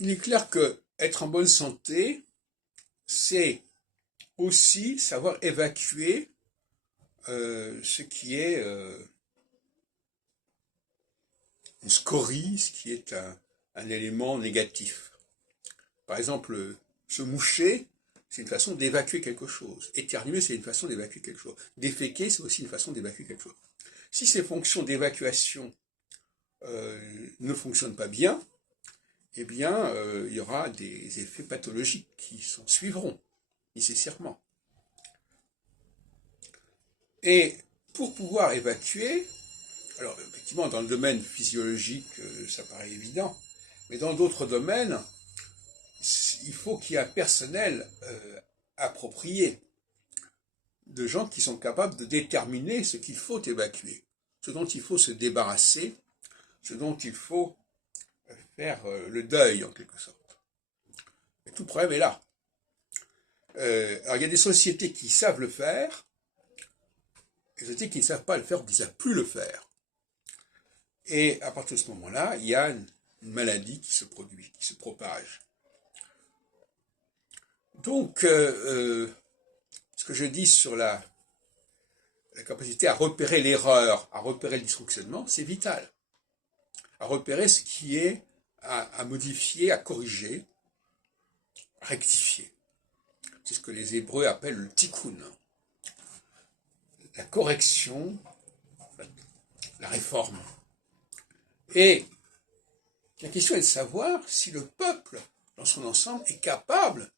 Il est clair que être en bonne santé, c'est aussi savoir évacuer ce qui est une scorie, ce qui est un élément négatif. Par exemple, se moucher, c'est une façon d'évacuer quelque chose. Éternuer, c'est une façon d'évacuer quelque chose. Déféquer, c'est aussi une façon d'évacuer quelque chose. Si ces fonctions d'évacuation ne fonctionnent pas bien, eh bien, il y aura des effets pathologiques qui s'en suivront, nécessairement. Et pour pouvoir évacuer, alors effectivement, dans le domaine physiologique, ça paraît évident, mais dans d'autres domaines, il faut qu'il y ait un personnel approprié, de gens qui sont capables de déterminer ce qu'il faut évacuer, ce dont il faut se débarrasser, ce dont il faut faire le deuil en quelque sorte. Et tout le problème est là. Alors il y a des sociétés qui savent le faire, et des sociétés qui ne savent pas le faire ou qui ne savent plus le faire. Et à partir de ce moment-là, il y a une maladie qui se produit, qui se propage. Donc, ce que je dis sur la capacité à repérer l'erreur, à repérer le dysfonctionnement, c'est vital. À repérer ce qui est à modifier, à corriger, à rectifier. C'est ce que les Hébreux appellent le tikkun. La correction, la réforme. Et la question est de savoir si le peuple, dans son ensemble, est capable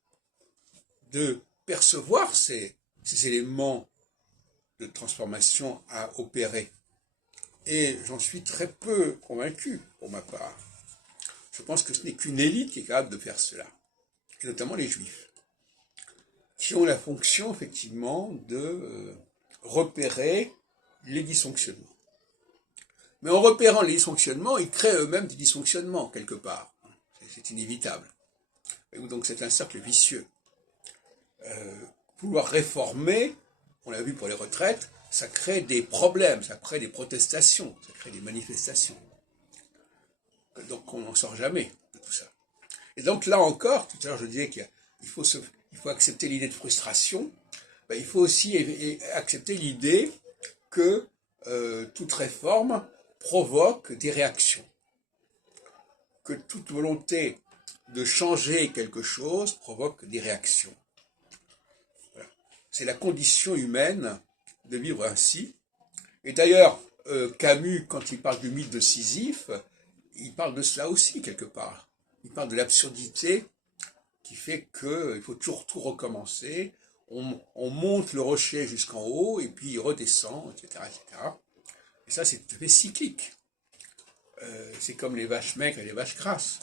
de percevoir ces éléments de transformation à opérer. Et j'en suis très peu convaincu, pour ma part. Je pense que ce n'est qu'une élite qui est capable de faire cela, et notamment les Juifs, qui ont la fonction, effectivement, de repérer les dysfonctionnements. Mais en repérant les dysfonctionnements, ils créent eux-mêmes des dysfonctionnements, quelque part. C'est inévitable. Et donc c'est un cercle vicieux. Vouloir réformer, on l'a vu pour les retraites, ça crée des problèmes, ça crée des protestations, ça crée des manifestations. Donc on n'en sort jamais de tout ça. Et donc là encore, tout à l'heure je disais qu'il faut accepter l'idée de frustration, ben, il faut aussi accepter l'idée que toute réforme provoque des réactions, que toute volonté de changer quelque chose provoque des réactions. Voilà. C'est la condition humaine de vivre ainsi. Et d'ailleurs, Camus, quand il parle du mythe de Sisyphe, il parle de cela aussi quelque part. Il parle de l'absurdité qui fait qu'il faut toujours tout recommencer. On monte le rocher jusqu'en haut et puis il redescend, etc., etc. Et ça, c'est tout à fait cyclique. C'est comme les vaches maigres et les vaches grasses.